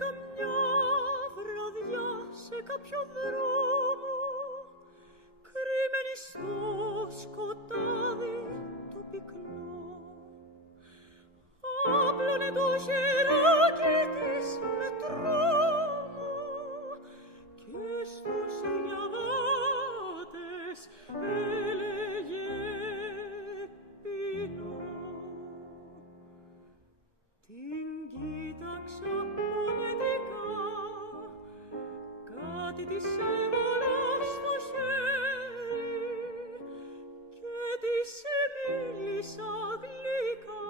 καμιά βραδιά σε κάποιο δρόμο, κρυμμένη στο σκοτάδι το πυκνό, άπλωνε το χεράκι της με τρόμο και στους διαβάτες έλεγε πίνω. Την κοίταξα πονετικά, κάτι της έβαλα στο χέρι και της μίλησα γλυκά.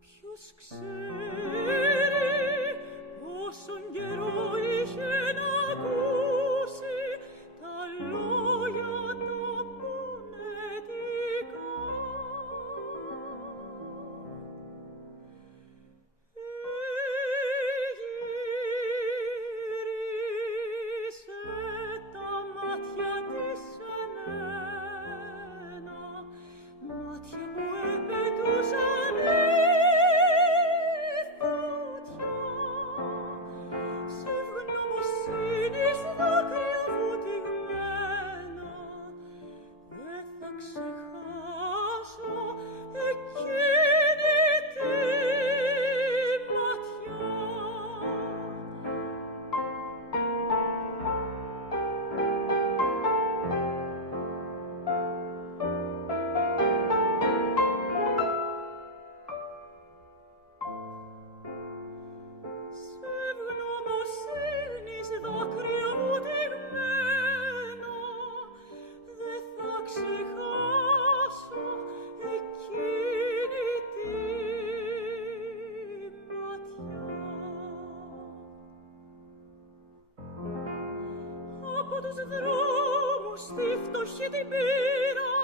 Ποιος ξέρει πόσον καιρό είχε να ακούσει τα λόγια τα πονετικά. Γύρισε τα μάτια της σε μένα, μάτια που επετούσανε φωτιά, σε ευγνωμοσύνης δάκρυα βουτυγμένα. Δεν θα ξεχάσω εκείνη τη ματιά. Σε ευγνωμοσύνης δάκρυα βουτυγμένα, δεν θα ξεχάσω εκείνη τη ματιά. Από τους δρόμους τη φτωχή την πήρα,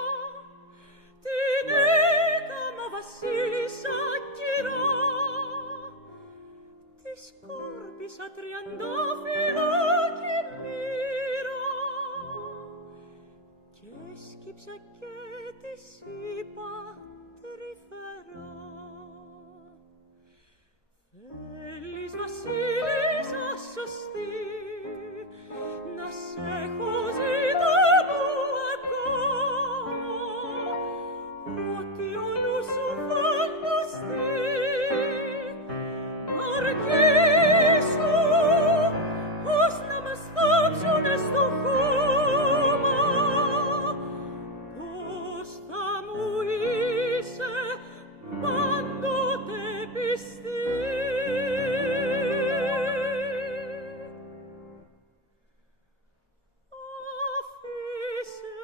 την έκαμα βασίλισσα κυρά, της σκόρπισα τριαντάφυλλα και μοίρα και έσκυψα και της είπα τρυφερά. Θέλεις βασίλισσα σωστή να σ' έχω ζητάω ακόμα, ό,τι ο νους σου φανταστεί, αρκίσου ως να μας θάψουνε στο χώμα, πως θα μου είσαι πάντοτε πιστή. Αφήσε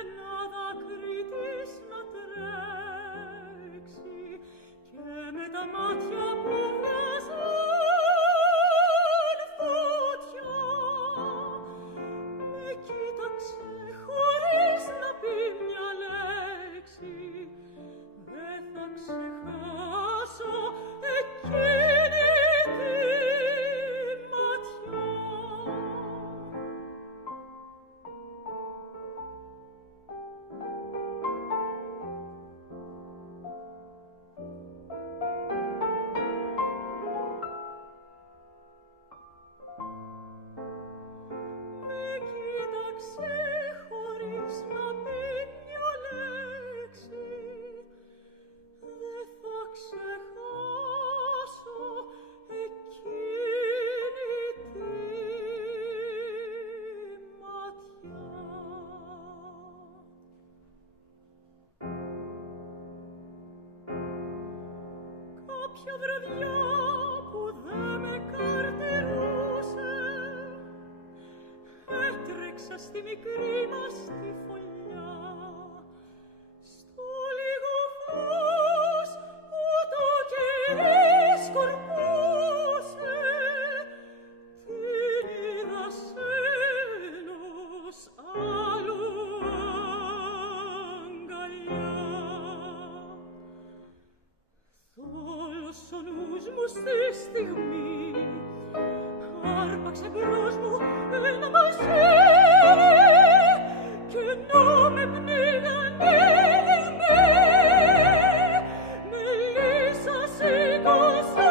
ένα δάκρυ της να τρέξει και με τα μάτια που βγάζαν φωτιά με κοίταξε χωρίς να πει μια λέξη. Δεν θα ξεχάσω εκείνη τη ματιά. Με κοίταξε χωρίς να πει μια λέξη. Δεν θα ξεχάσω εκείνη τη ματιά. Κάποια βραδιά που δε με καρτηρούσε, έτρεξα στη μικρή μας τη φωλιά, στο λίγο φως που το κερί σκορπούσε, την είδα σένος άλλου αγκαλιά. Θόλος ο νους μου στη στιγμή άρπαξε μπρος μου ένα μαχαίρι και ενώ με πνίγανε με λύσα σήκωσε